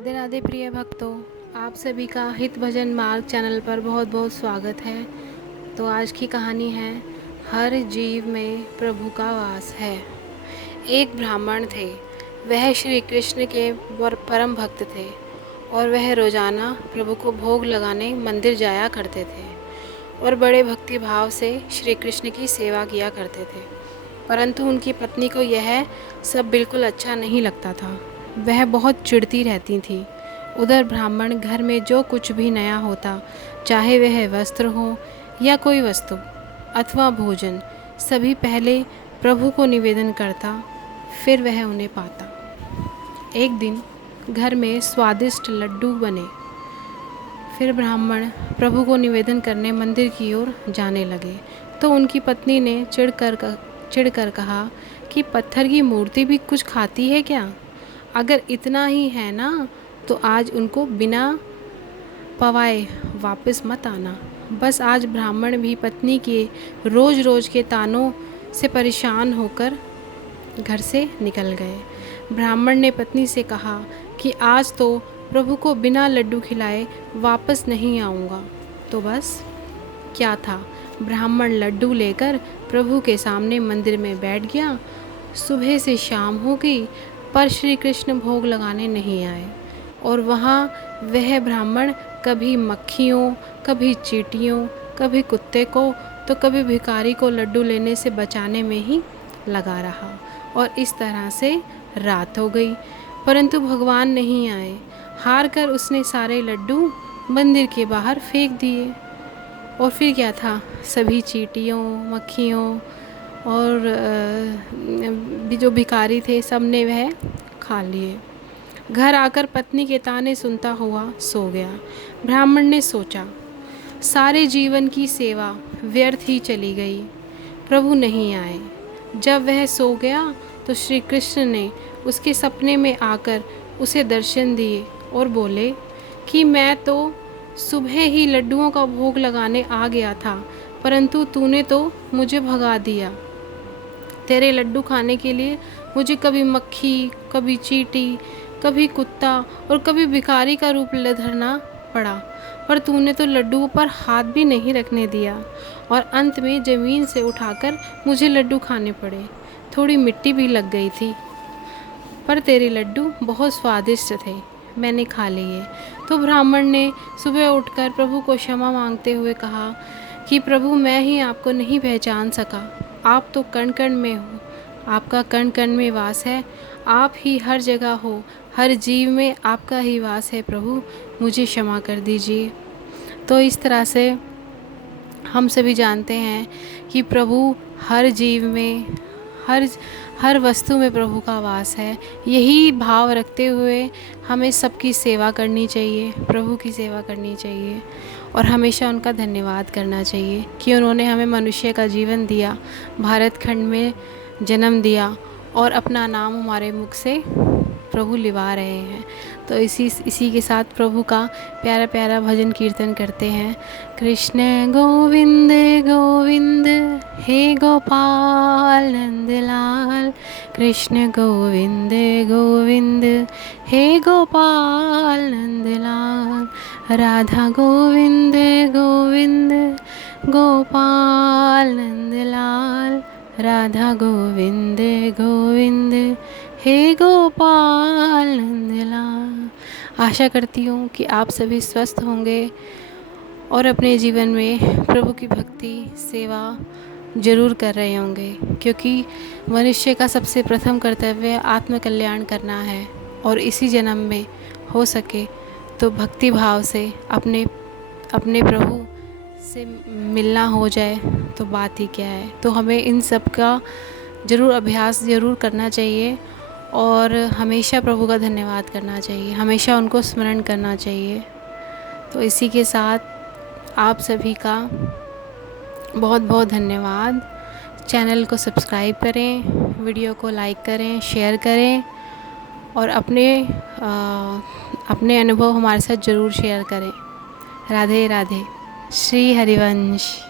राधे राधे प्रिय भक्तों, आप सभी का हित भजन मार्ग चैनल पर बहुत बहुत स्वागत है। तो आज की कहानी है हर जीव में प्रभु का वास है। एक ब्राह्मण थे। वह श्री कृष्ण के परम भक्त थे और वह रोजाना प्रभु को भोग लगाने मंदिर जाया करते थे और बड़े भक्ति भाव से श्री कृष्ण की सेवा किया करते थे। परंतु उनकी पत्नी को यह सब बिल्कुल अच्छा नहीं लगता था। वह बहुत चिढ़ती रहती थी। उधर ब्राह्मण घर में जो कुछ भी नया होता, चाहे वह वस्त्र हो या कोई वस्तु अथवा भोजन, सभी पहले प्रभु को निवेदन करता, फिर वह उन्हें पाता। एक दिन घर में स्वादिष्ट लड्डू बने। फिर ब्राह्मण प्रभु को निवेदन करने मंदिर की ओर जाने लगे तो उनकी पत्नी ने चिढ़कर कहा कि पत्थर की मूर्ति भी कुछ खाती है क्या? अगर इतना ही है ना तो आज उनको बिना पवाए वापस मत आना। बस आज ब्राह्मण भी पत्नी के रोज़ रोज़ के तानों से परेशान होकर घर से निकल गए। ब्राह्मण ने पत्नी से कहा कि आज तो प्रभु को बिना लड्डू खिलाए वापस नहीं आऊँगा। तो बस क्या था, ब्राह्मण लड्डू लेकर प्रभु के सामने मंदिर में बैठ गया। सुबह से शाम हो गई पर श्री कृष्ण भोग लगाने नहीं आए और वहाँ वह ब्राह्मण कभी मक्खियों, कभी चींटियों, कभी कुत्ते को तो कभी भिखारी को लड्डू लेने से बचाने में ही लगा रहा और इस तरह से रात हो गई परंतु भगवान नहीं आए। हार कर उसने सारे लड्डू मंदिर के बाहर फेंक दिए और फिर क्या था, सभी चींटियों, मक्खियों और जो भिखारी थे सब ने वह खा लिए। घर आकर पत्नी के ताने सुनता हुआ सो गया। ब्राह्मण ने सोचा, सारे जीवन की सेवा व्यर्थ ही चली गई, प्रभु नहीं आए। जब वह सो गया तो श्री कृष्ण ने उसके सपने में आकर उसे दर्शन दिए और बोले कि मैं तो सुबह ही लड्डुओं का भोग लगाने आ गया था परंतु तूने तो मुझे भगा दिया। तेरे लड्डू खाने के लिए मुझे कभी मक्खी, कभी चींटी, कभी कुत्ता और कभी भिखारी का रूप धरना पड़ा, पर तूने तो लड्डुओं पर हाथ भी नहीं रखने दिया और अंत में ज़मीन से उठाकर मुझे लड्डू खाने पड़े। थोड़ी मिट्टी भी लग गई थी पर तेरे लड्डू बहुत स्वादिष्ट थे, मैंने खा लिए। तो ब्राह्मण ने सुबह उठकर प्रभु को क्षमा मांगते हुए कहा कि प्रभु, मैं ही आपको नहीं पहचान सका। आप तो कण कण में हो, आपका कण कण में वास है, आप ही हर जगह हो, हर जीव में आपका ही वास है। प्रभु, मुझे क्षमा कर दीजिए। तो इस तरह से हम सभी जानते हैं कि प्रभु हर जीव में, हर वस्तु में प्रभु का वास है। यही भाव रखते हुए हमें सबकी सेवा करनी चाहिए, प्रभु की सेवा करनी चाहिए और हमेशा उनका धन्यवाद करना चाहिए कि उन्होंने हमें मनुष्य का जीवन दिया, भारत खंड में जन्म दिया और अपना नाम हमारे मुख से प्रभु लिवा रहे हैं। तो इसी के साथ प्रभु का प्यारा प्यारा भजन कीर्तन करते हैं। कृष्ण गोविंद गोविंद हे गोपाल नंदलाल, कृष्ण गोविंद गोविंद हे गोपाल नंदलाल, राधा गोविंद गोविंद गोपाल नंदलाल, राधा गोविंद गोविंद हे गोपाल नंदलाल। आशा करती हूँ कि आप सभी स्वस्थ होंगे और अपने जीवन में प्रभु की भक्ति सेवा ज़रूर कर रहे होंगे, क्योंकि मनुष्य का सबसे प्रथम कर्तव्य आत्म कल्याण करना है और इसी जन्म में हो सके तो भक्ति भाव से अपने प्रभु से मिलना हो जाए तो बात ही क्या है। तो हमें इन सब का अभ्यास ज़रूर करना चाहिए और हमेशा प्रभु का धन्यवाद करना चाहिए, हमेशा उनको स्मरण करना चाहिए। तो इसी के साथ आप सभी का बहुत बहुत धन्यवाद। चैनल को सब्सक्राइब करें, वीडियो को लाइक करें, शेयर करें और अपने अनुभव हमारे साथ ज़रूर शेयर करें। राधे राधे। श्री हरिवंश।